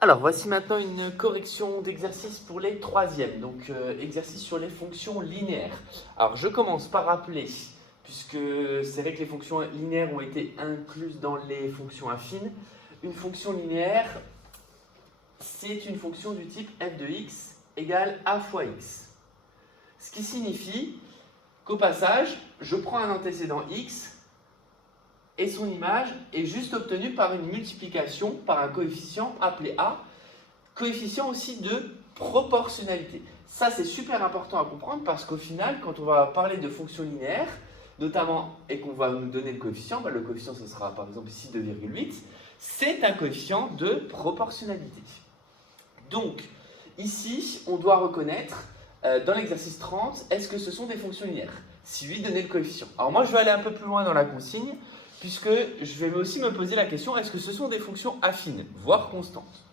Alors, voici maintenant une correction d'exercice pour les troisièmes, donc exercice sur les fonctions linéaires. Alors, je commence par rappeler, puisque c'est vrai que les fonctions linéaires ont été incluses dans les fonctions affines, une fonction linéaire, c'est une fonction du type f de x égale a fois x. Ce qui signifie qu'au passage, je prends un antécédent x et son image est juste obtenue par une multiplication par un coefficient appelé a, coefficient aussi de proportionnalité. Ça, c'est super important à comprendre parce qu'au final, quand on va parler de fonctions linéaires, notamment, et qu'on va nous donner le coefficient, le coefficient, ce sera par exemple ici 2,8, c'est un coefficient de proportionnalité. Donc, ici, on doit reconnaître, dans l'exercice 30, est-ce que ce sont des fonctions linéaires? Si oui, donnez le coefficient. Alors moi, je vais aller un peu plus loin dans la consigne, puisque je vais aussi me poser la question, est-ce que ce sont des fonctions affines, voire constantes?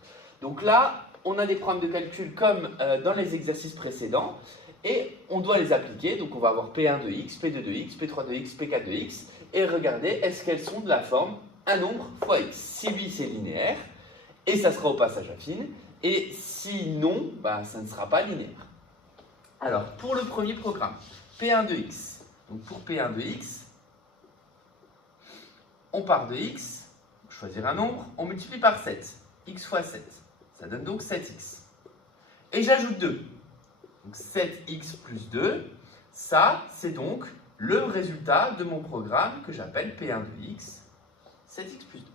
Donc là, on a des problèmes de calcul comme dans les exercices précédents, et on doit les appliquer. Donc on va avoir P1 de x, P2 de x, P3 de x, P4 de x, et regarder, est-ce qu'elles sont de la forme un nombre fois x? Si oui, c'est linéaire, et ça sera au passage affine, et si non, ça ne sera pas linéaire. Alors, pour le premier programme, P1 de x, donc pour P1 de x, on part de x, choisir un nombre, on multiplie par 7, x fois 7, ça donne donc 7x. Et j'ajoute 2, donc 7x plus 2, ça c'est donc le résultat de mon programme que j'appelle P1 de x, 7x plus 2.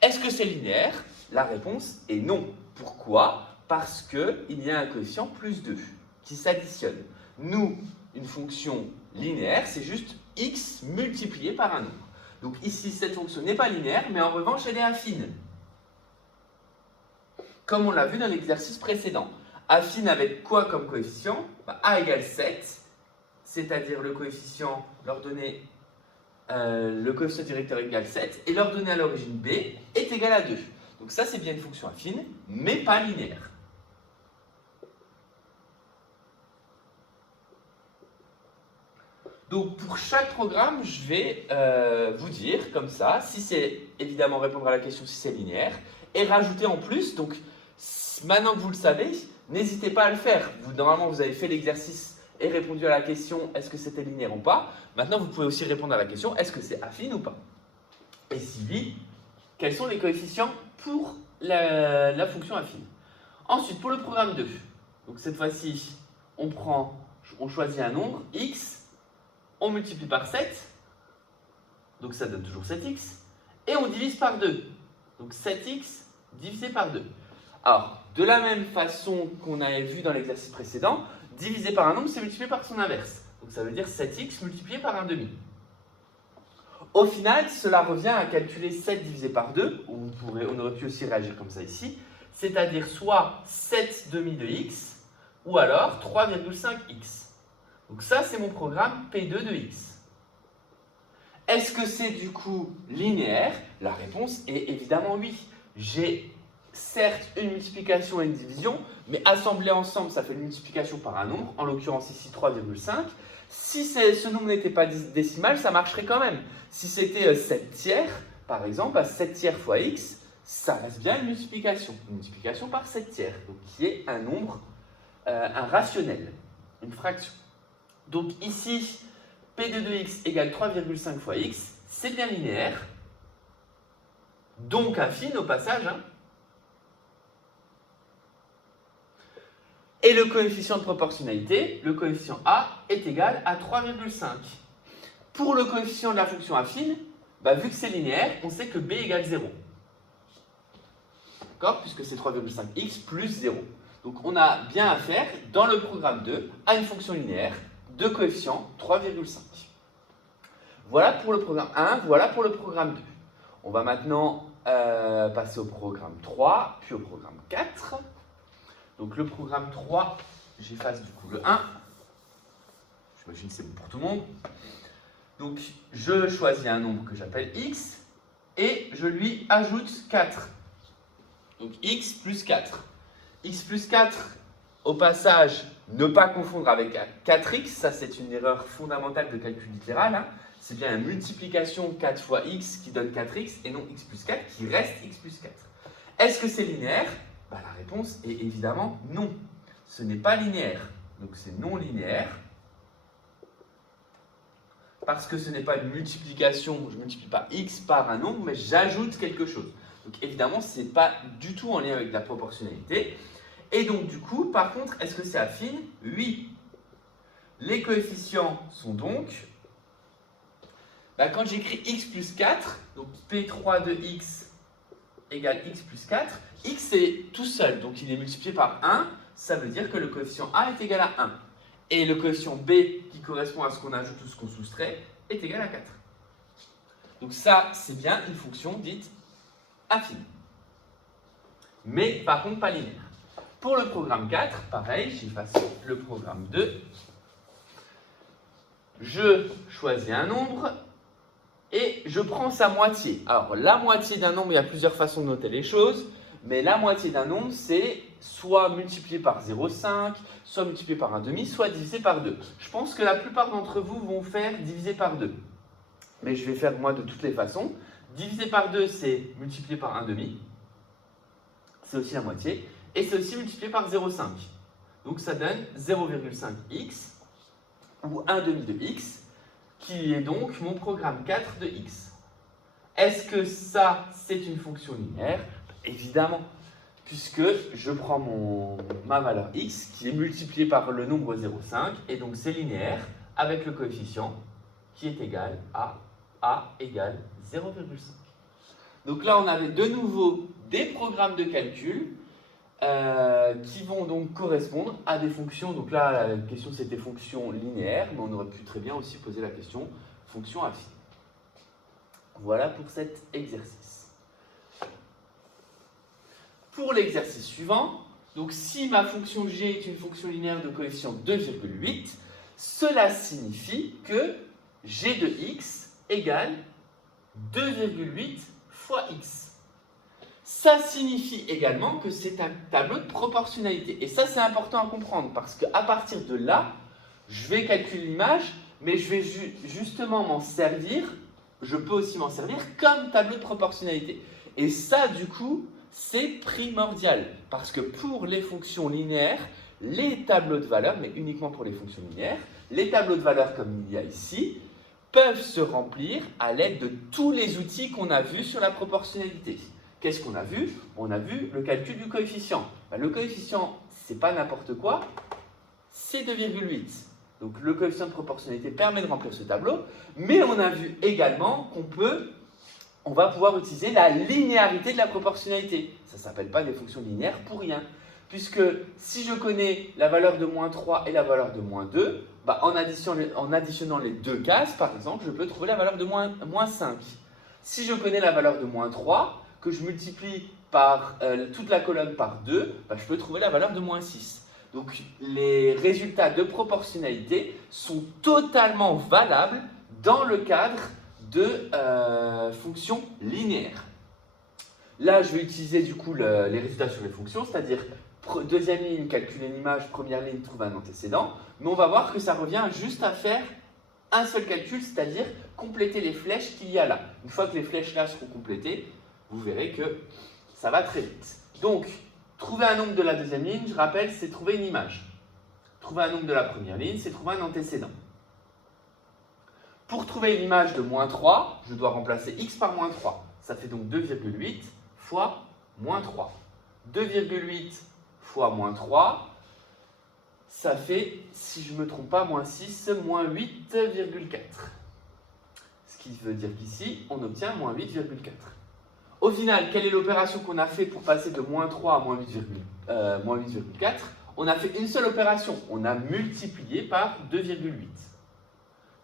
Est-ce que c'est linéaire? La réponse est non. Pourquoi? Parce qu'il y a un coefficient plus 2 qui s'additionne. Nous, une fonction linéaire, c'est juste x multiplié par un nombre. Donc ici, cette fonction n'est pas linéaire, mais en revanche, elle est affine. Comme on l'a vu dans l'exercice précédent. Affine avec quoi comme coefficient? A égale 7, c'est-à-dire le coefficient l'ordonnée le coefficient directeur égale 7, et l'ordonnée à l'origine b est égal à 2. Donc ça, c'est bien une fonction affine, mais pas linéaire. Donc pour chaque programme, je vais vous dire comme ça, si c'est évidemment répondre à la question si c'est linéaire, et rajouter en plus, donc maintenant que vous le savez, n'hésitez pas à le faire. Normalement, vous avez fait l'exercice et répondu à la question est-ce que c'était linéaire ou pas. Maintenant, vous pouvez aussi répondre à la question est-ce que c'est affine ou pas. Et si oui, quels sont les coefficients pour la fonction affine. Ensuite, pour le programme 2, donc cette fois-ci, on choisit un nombre, x, on multiplie par 7, donc ça donne toujours 7x, et on divise par 2, donc 7x divisé par 2. Alors, de la même façon qu'on avait vu dans l'exercice précédent, divisé par un nombre, c'est multiplié par son inverse. Donc ça veut dire 7x multiplié par un demi. Au final, cela revient à calculer 7 divisé par 2, on aurait pu aussi réagir comme ça ici, c'est-à-dire soit 7 demi de x, ou alors 3,5x. Donc ça, c'est mon programme P2 de x. Est-ce que c'est du coup linéaire? La réponse est évidemment oui. J'ai certes une multiplication et une division, mais assemblées ensemble, ça fait une multiplication par un nombre, en l'occurrence ici 3,5. Si ce nombre n'était pas décimal, ça marcherait quand même. Si c'était 7 tiers, par exemple, 7 tiers fois x, ça reste bien une multiplication par 7 tiers, donc qui est un nombre, un rationnel, une fraction. Donc ici, P2 de x égale 3,5 fois x, c'est bien linéaire, donc affine au passage, Et le coefficient de proportionnalité, le coefficient A, est égal à 3,5. Pour le coefficient de la fonction affine, vu que c'est linéaire, on sait que B égale 0. D'accord? Puisque c'est 3,5x plus 0. Donc on a bien affaire, dans le programme 2, à une fonction linéaire de coefficient 3,5. Voilà pour le programme 1, voilà pour le programme 2. On va maintenant passer au programme 3, puis au programme 4. Donc le programme 3, j'efface du coup le 1. J'imagine que c'est bon pour tout le monde. Donc je choisis un nombre que j'appelle x et je lui ajoute 4. Donc x plus 4. X plus 4, au passage, ne pas confondre avec 4x. Ça, c'est une erreur fondamentale de calcul littéral. C'est bien la multiplication 4 fois x qui donne 4x et non x plus 4 qui reste x plus 4. Est-ce que c'est linéaire? Bah, la réponse est évidemment non. Ce n'est pas linéaire. Donc c'est non linéaire. Parce que ce n'est pas une multiplication, je ne multiplie pas x par un nombre, mais j'ajoute quelque chose. Donc évidemment, ce n'est pas du tout en lien avec la proportionnalité. Et donc du coup, par contre, est-ce que c'est affine? Oui. Les coefficients sont donc, quand j'écris x plus 4, donc P3 de x égale x plus 4, x est tout seul, donc il est multiplié par 1, ça veut dire que le coefficient a est égal à 1. Et le coefficient b, qui correspond à ce qu'on ajoute ou ce qu'on soustrait, est égal à 4. Donc ça, c'est bien une fonction dite affine. Mais par contre, pas linéaire. Pour le programme 4, pareil, j'efface le programme 2. Je choisis un nombre et je prends sa moitié. Alors, la moitié d'un nombre, il y a plusieurs façons de noter les choses, mais la moitié d'un nombre, c'est soit multiplié par 0,5, soit multiplié par 1,5, soit divisé par 2. Je pense que la plupart d'entre vous vont faire divisé par 2. Mais je vais faire moi de toutes les façons. Divisé par 2, c'est multiplié par 1,5. C'est aussi la moitié. Et c'est aussi multiplié par 0,5. Donc ça donne 0,5x ou 1,5 de x, qui est donc mon programme 4 de x. Est-ce que ça, c'est une fonction linéaire? Évidemment, puisque je prends ma valeur x qui est multipliée par le nombre 0,5, et donc c'est linéaire avec le coefficient qui est égal à a égale 0,5. Donc là, on avait de nouveau des programmes de calcul qui vont donc correspondre à des fonctions. Donc là, la question c'était fonction linéaire, mais on aurait pu très bien aussi poser la question fonction affine. Voilà pour cet exercice. Pour l'exercice suivant, donc si ma fonction g est une fonction linéaire de coefficient 2,8, cela signifie que g de x égale 2,8 fois x. Ça signifie également que c'est un tableau de proportionnalité. Et ça, c'est important à comprendre parce qu'à partir de là, je vais calculer l'image, mais je vais justement m'en servir, je peux aussi m'en servir comme tableau de proportionnalité. Et ça, du coup, c'est primordial parce que pour les fonctions linéaires, les tableaux de valeurs, mais uniquement pour les fonctions linéaires, les tableaux de valeurs comme il y a ici, peuvent se remplir à l'aide de tous les outils qu'on a vus sur la proportionnalité. Qu'est-ce qu'on a vu? On a vu le calcul du coefficient. Le coefficient, c'est pas n'importe quoi, c'est 2,8. Donc le coefficient de proportionnalité permet de remplir ce tableau, mais on a vu également on va pouvoir utiliser la linéarité de la proportionnalité. Ça ne s'appelle pas des fonctions linéaires pour rien. Puisque si je connais la valeur de moins 3 et la valeur de moins 2, en additionnant les deux cases, par exemple, je peux trouver la valeur de moins 5. Si je connais la valeur de moins 3, que je multiplie par toute la colonne par 2, je peux trouver la valeur de moins 6. Donc les résultats de proportionnalité sont totalement valables dans le cadre de fonctions linéaires. Là, je vais utiliser du coup les résultats sur les fonctions, c'est-à-dire deuxième ligne, calculer une image, première ligne, trouver un antécédent. Mais on va voir que ça revient juste à faire un seul calcul, c'est-à-dire compléter les flèches qu'il y a là. Une fois que les flèches là seront complétées, vous verrez que ça va très vite. Donc, trouver un nombre de la deuxième ligne, je rappelle, c'est trouver une image. Trouver un nombre de la première ligne, c'est trouver un antécédent. Pour trouver l'image de moins 3, je dois remplacer x par moins 3. Ça fait donc 2,8 fois moins 3. 2,8 fois moins 3, ça fait, si je ne me trompe pas, moins 6, moins 8,4. Ce qui veut dire qu'ici, on obtient moins 8,4. Au final, quelle est l'opération qu'on a fait pour passer de moins 3 à moins 8,4? On a fait une seule opération, on a multiplié par 2,8.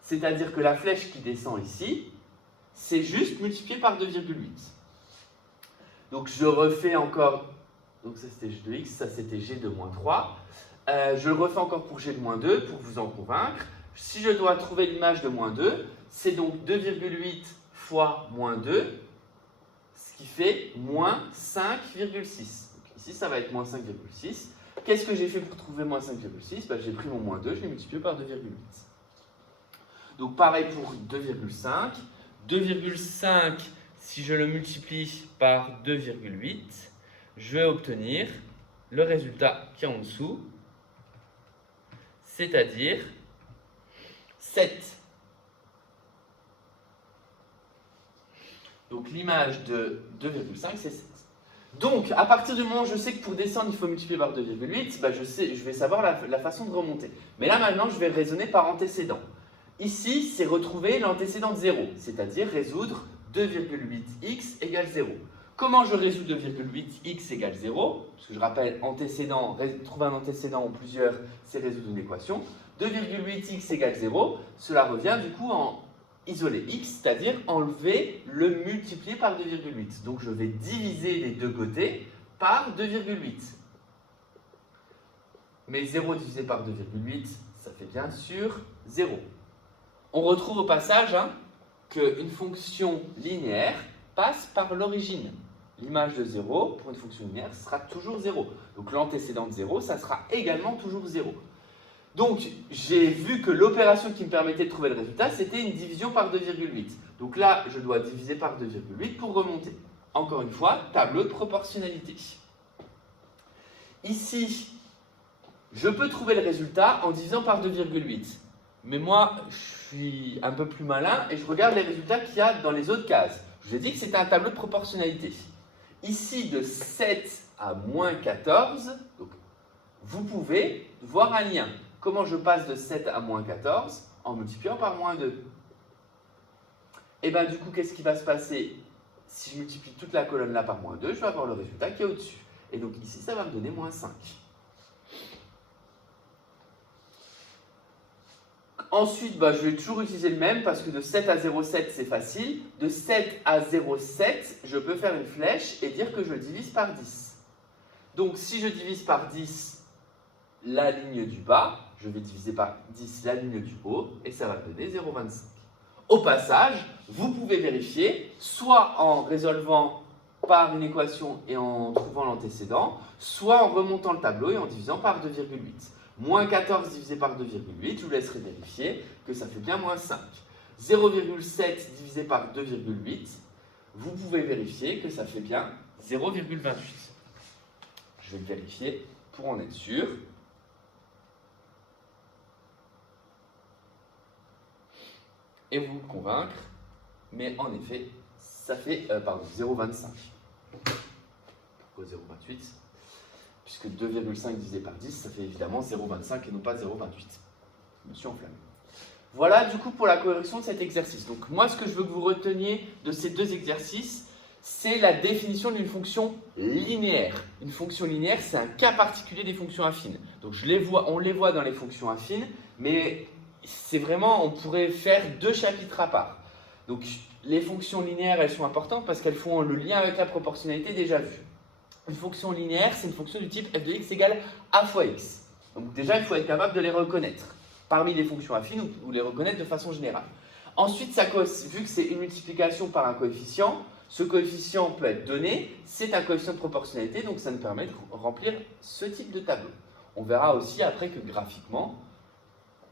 C'est-à-dire que la flèche qui descend ici, c'est juste multiplié par 2,8. Donc je refais encore, donc ça c'était g de x, ça c'était g de moins 3. Je le refais encore pour g de moins 2 pour vous en convaincre. Si je dois trouver l'image de moins 2, c'est donc 2,8 fois moins 2, ce qui fait moins 5,6. Ici, ça va être moins 5,6. Qu'est-ce que j'ai fait pour trouver moins 5,6? J'ai pris mon moins 2, je l'ai multiplié par 2,8. Donc pareil pour 2,5. 2,5, si je le multiplie par 2,8, je vais obtenir le résultat qui est en dessous, c'est-à-dire 7. Donc l'image de 2,5, c'est 7. Donc, à partir du moment où je sais que pour descendre, il faut multiplier par 2,8, bah je vais savoir la façon de remonter. Mais là, maintenant, je vais raisonner par antécédent. Ici, c'est retrouver l'antécédent de 0, c'est-à-dire résoudre 2,8x égale 0. Comment je résous 2,8x égale 0? Parce que je rappelle, antécédent, trouver un antécédent en plusieurs, c'est résoudre une équation. 2,8x égale 0, cela revient du coup en isoler x, c'est-à-dire enlever le multiplié par 2,8. Donc je vais diviser les deux côtés par 2,8. Mais 0 divisé par 2,8, ça fait bien sûr 0. On retrouve au passage qu'une fonction linéaire passe par l'origine. L'image de 0, pour une fonction linéaire, sera toujours 0. Donc l'antécédent de 0, ça sera également toujours 0. Donc, j'ai vu que l'opération qui me permettait de trouver le résultat, c'était une division par 2,8. Donc là, je dois diviser par 2,8 pour remonter. Encore une fois, tableau de proportionnalité. Ici, je peux trouver le résultat en divisant par 2,8. Mais moi, je suis un peu plus malin et je regarde les résultats qu'il y a dans les autres cases. Je vous ai dit que c'était un tableau de proportionnalité. Ici, de 7 à moins 14, donc, vous pouvez voir un lien. Comment je passe de 7 à moins 14 en multipliant par moins 2? Et bien du coup, qu'est-ce qui va se passer? Si je multiplie toute la colonne là par moins 2, je vais avoir le résultat qui est au-dessus. Et donc ici, ça va me donner moins 5. Ensuite, je vais toujours utiliser le même parce que de 7 à 0,7, c'est facile. De 7 à 0,7, je peux faire une flèche et dire que je divise par 10. Donc si je divise par 10 la ligne du bas, je vais diviser par 10 la ligne du haut et ça va me donner 0,25. Au passage, vous pouvez vérifier soit en résolvant par une équation et en trouvant l'antécédent, soit en remontant le tableau et en divisant par 2,8. Moins 14 divisé par 2,8, je vous laisserai vérifier que ça fait bien moins 5. 0,7 divisé par 2,8, vous pouvez vérifier que ça fait bien 0,28. Je vais le vérifier pour en être sûr. Et vous convaincre, mais en effet, ça fait 0,25. Pourquoi 0,28? Puisque 2,5 divisé par 10, ça fait évidemment 0,25 et non pas 0,28. Je me suis enflammé. Voilà du coup pour la correction de cet exercice. Donc moi, ce que je veux que vous reteniez de ces deux exercices, c'est la définition d'une fonction linéaire. Une fonction linéaire, c'est un cas particulier des fonctions affines. Donc on les voit dans les fonctions affines, mais c'est vraiment, on pourrait faire deux chapitres à part. Donc les fonctions linéaires, elles sont importantes parce qu'elles font le lien avec la proportionnalité déjà vue. Une fonction linéaire, c'est une fonction du type f de x égale a fois x. Donc déjà, il faut être capable de les reconnaître parmi les fonctions affines ou les reconnaître de façon générale. Ensuite, vu que c'est une multiplication par un coefficient, ce coefficient peut être donné, c'est un coefficient de proportionnalité, donc ça nous permet de remplir ce type de tableau. On verra aussi après que graphiquement,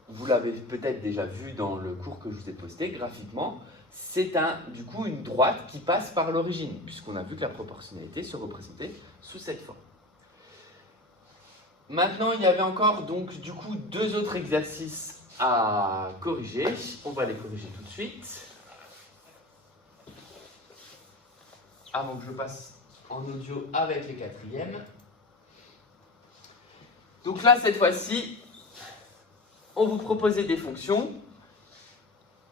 vous l'avez peut-être déjà vu dans le cours que je vous ai posté, graphiquement, c'est du coup une droite qui passe par l'origine, puisqu'on a vu que la proportionnalité se représentait sous cette forme. Maintenant, il y avait encore donc du coup deux autres exercices à corriger. On va les corriger tout de suite. Avant que je passe en audio avec les quatrièmes. Donc là, cette fois-ci, on vous proposait des fonctions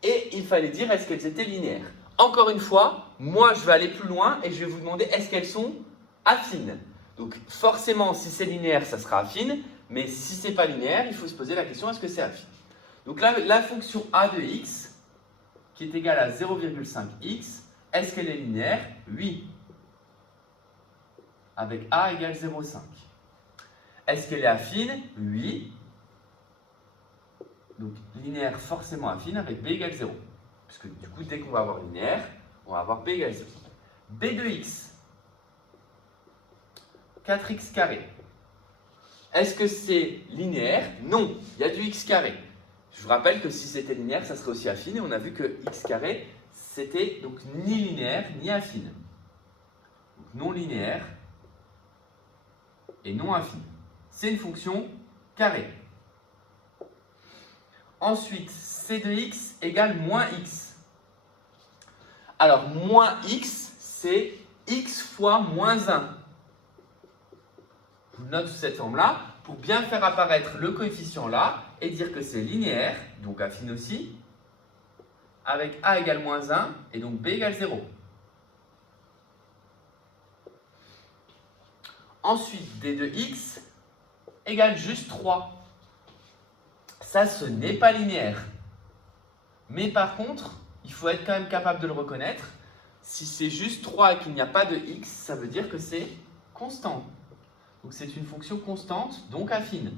et il fallait dire est-ce qu'elles étaient linéaires. Encore une fois, moi je vais aller plus loin et je vais vous demander est-ce qu'elles sont affines. Donc forcément, si c'est linéaire, ça sera affine, mais si c'est pas linéaire, il faut se poser la question est-ce que c'est affine. Donc là, la fonction a de x, qui est égale à 0,5x, est-ce qu'elle est linéaire? Oui. Avec a égale 0,5. Est-ce qu'elle est affine? Oui. Donc linéaire forcément affine avec b égale 0. Puisque du coup, dès qu'on va avoir linéaire, on va avoir b égale 0. b de x, 4x carré. Est-ce que c'est linéaire? Non, il y a du x carré. Je vous rappelle que si c'était linéaire, ça serait aussi affine. Et on a vu que x carré, c'était donc ni linéaire ni affine. Donc non linéaire et non affine. C'est une fonction carrée. Ensuite, c de x égale moins x. Alors, moins x, c'est x fois moins 1. Je vous note sous cette forme-là pour bien faire apparaître le coefficient là et dire que c'est linéaire, donc affine aussi, avec a égale moins 1 et donc b égale 0. Ensuite, d de x égale juste 3. Ça, ce n'est pas linéaire. Mais par contre, il faut être quand même capable de le reconnaître. Si c'est juste 3 et qu'il n'y a pas de x, ça veut dire que c'est constant. Donc c'est une fonction constante, donc affine.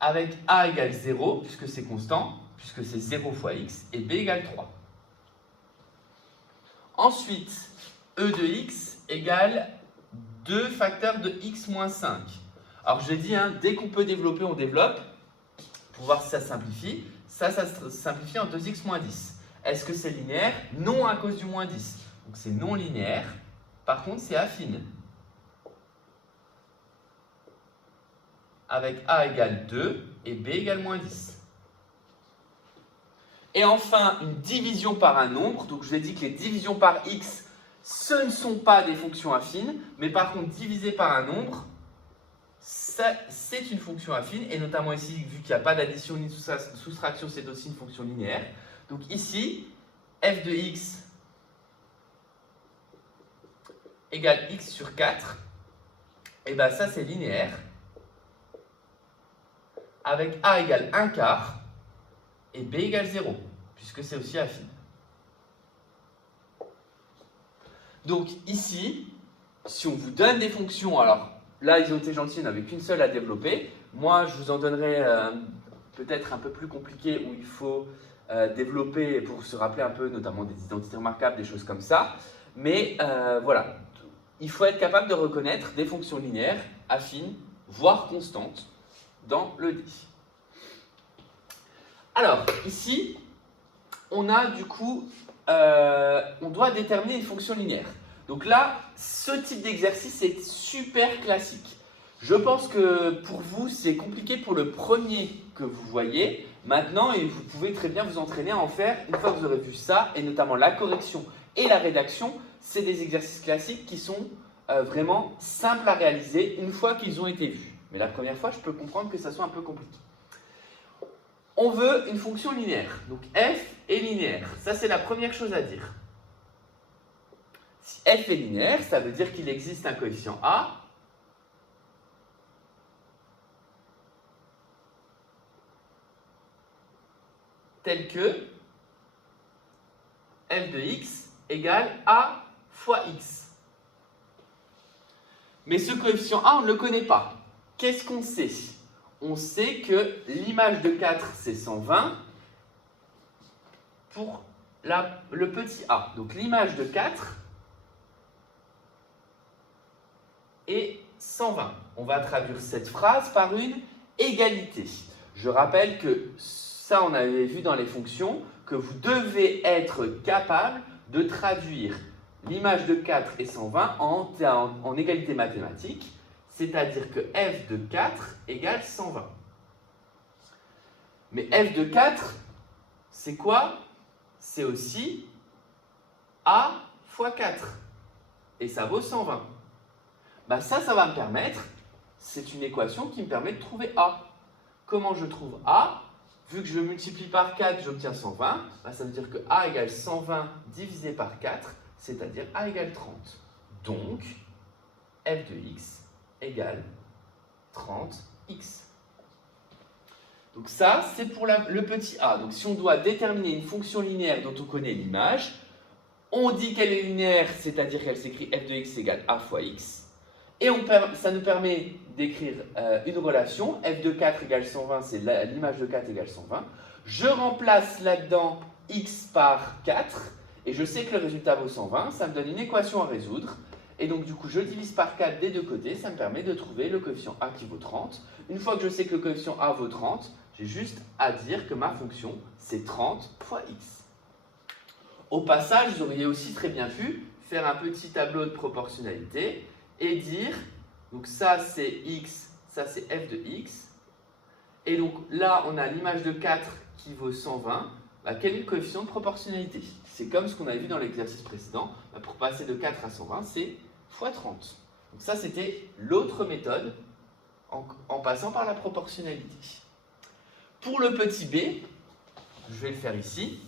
Avec a égale 0, puisque c'est constant, puisque c'est 0 fois x, et b égale 3. Ensuite, e de x égale 2 facteurs de x moins 5. Alors je l'ai dit, hein, dès qu'on peut développer, on développe, pour voir si ça simplifie. Ça simplifie en 2x moins 10. Est-ce que c'est linéaire? Non, à cause du moins 10. Donc c'est non linéaire. Par contre, c'est affine. Avec a égale 2 et b égale moins 10. Et enfin, une division par un nombre. Donc je vous ai dit que les divisions par x, ce ne sont pas des fonctions affines, mais par contre, diviser par un nombre, c'est une fonction affine, et notamment ici, vu qu'il n'y a pas d'addition ni de soustraction, c'est aussi une fonction linéaire. Donc ici, f de x égale x sur 4, et bien ça c'est linéaire, avec a égale 1 quart, et b égale 0, puisque c'est aussi affine. Donc ici, si on vous donne des fonctions, alors là ils ont été gentils, il n'y en avait qu'une seule à développer. Moi je vous en donnerai peut-être un peu plus compliqué où il faut développer pour se rappeler un peu notamment des identités remarquables, des choses comme ça. Mais voilà, il faut être capable de reconnaître des fonctions linéaires, affines, voire constantes dans le dit. Alors ici, on a du coup, on doit déterminer une fonction linéaire. Donc là, ce type d'exercice est super classique. Je pense que pour vous, c'est compliqué pour le premier que vous voyez. Maintenant, et vous pouvez très bien vous entraîner à en faire une fois que vous aurez vu ça, et notamment la correction et la rédaction. C'est des exercices classiques qui sont vraiment simples à réaliser une fois qu'ils ont été vus. Mais la première fois, je peux comprendre que ça soit un peu compliqué. On veut une fonction linéaire. Donc f est linéaire. Ça, c'est la première chose à dire. Si f est linéaire, ça veut dire qu'il existe un coefficient a tel que f de x égale a fois x. Mais ce coefficient a, on ne le connaît pas. Qu'est-ce qu'on sait? On sait que l'image de 4, c'est 120 pour le petit a. Donc l'image de 4 est 120. On va traduire cette phrase par une égalité. Je rappelle que ça, on avait vu dans les fonctions, que vous devez être capable de traduire l'image de 4 et 120 en égalité mathématique, c'est-à-dire que f de 4 égale 120. Mais f de 4, c'est quoi? C'est aussi a fois 4. Et ça vaut 120. Ben ça va me permettre, c'est une équation qui me permet de trouver a. Comment je trouve a? Vu que je multiplie par 4, j'obtiens 120. Ben ça veut dire que a égale 120 divisé par 4, c'est-à-dire a égale 30. Donc, f de x égale 30x. Donc ça, c'est pour le petit a. Donc si on doit déterminer une fonction linéaire dont on connaît l'image, on dit qu'elle est linéaire, c'est-à-dire qu'elle s'écrit f de x égale a fois x. Et ça nous permet d'écrire une relation, f de 4 égale 120, c'est l'image de 4 égale 120. Je remplace là-dedans x par 4, et je sais que le résultat vaut 120, ça me donne une équation à résoudre. Et donc du coup, je divise par 4 des deux côtés, ça me permet de trouver le coefficient a qui vaut 30. Une fois que je sais que le coefficient a vaut 30, j'ai juste à dire que ma fonction, c'est 30 fois x. Au passage, vous auriez aussi très bien pu faire un petit tableau de proportionnalité et dire, donc ça c'est x, ça c'est f de x, et donc là on a l'image de 4 qui vaut 120, quel est le coefficient de proportionnalité? C'est comme ce qu'on avait vu dans l'exercice précédent, pour passer de 4 à 120, c'est x 30. Donc ça c'était l'autre méthode en passant par la proportionnalité. Pour le petit b, je vais le faire ici.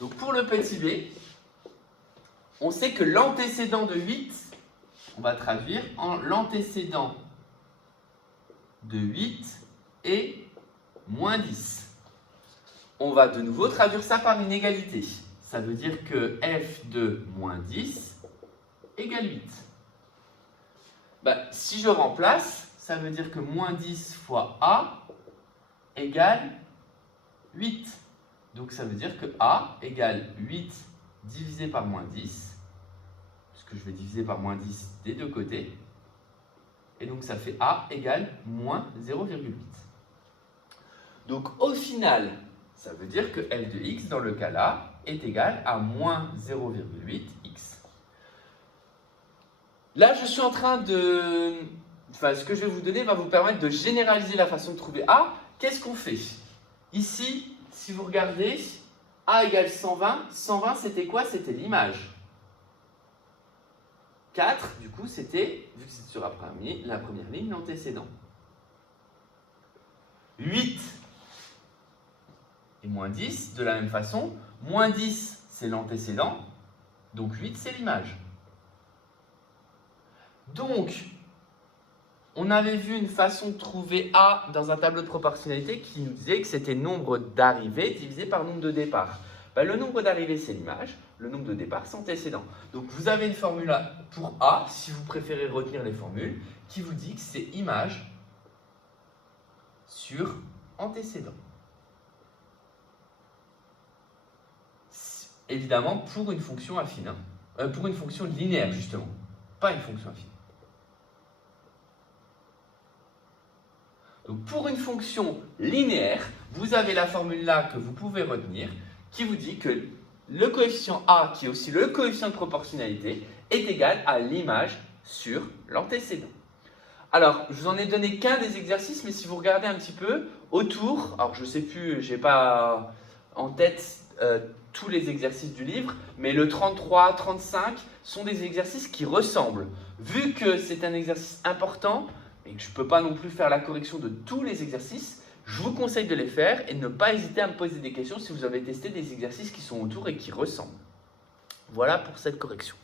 Donc pour le petit b, on sait que l'antécédent de 8, on va traduire en l'antécédent de 8 est moins 10. On va de nouveau traduire ça par une égalité. Ça veut dire que f de moins 10 égale 8. Si je remplace, ça veut dire que moins 10 fois a égale 8. Donc ça veut dire que a égale 8 divisé par moins 10, puisque je vais diviser par moins 10 des deux côtés. Et donc ça fait a égale moins 0,8. Donc au final, ça veut dire que f de x dans le cas là est égal à moins 0,8 x. Là, je suis en train de... ce que je vais vous donner va vous permettre de généraliser la façon de trouver a. Qu'est-ce qu'on fait? Ici, si vous regardez, a égale 120. 120, c'était quoi? C'était l'image. 4, du coup, c'était, vu que c'est sur la première ligne, l'antécédent. 8 et moins 10, de la même façon. Moins 10, c'est l'antécédent. Donc 8, c'est l'image. Donc, on avait vu une façon de trouver A dans un tableau de proportionnalité qui nous disait que c'était nombre d'arrivées divisé par nombre de départs. Le nombre d'arrivées, c'est l'image, le nombre de départs, c'est l'antécédent. Donc, vous avez une formule pour A, si vous préférez retenir les formules, qui vous dit que c'est image sur antécédent. Évidemment, pour une fonction affine, pour une fonction linéaire, justement, pas une fonction affine. Donc pour une fonction linéaire, vous avez la formule là que vous pouvez retenir qui vous dit que le coefficient a, qui est aussi le coefficient de proportionnalité, est égal à l'image sur l'antécédent. Alors, je vous en ai donné qu'un des exercices, mais si vous regardez un petit peu autour, alors je ne sais plus, je n'ai pas en tête tous les exercices du livre, mais le 33, 35 sont des exercices qui ressemblent. Vu que c'est un exercice important, et que je ne peux pas non plus faire la correction de tous les exercices, je vous conseille de les faire et de ne pas hésiter à me poser des questions si vous avez testé des exercices qui sont autour et qui ressemblent. Voilà pour cette correction.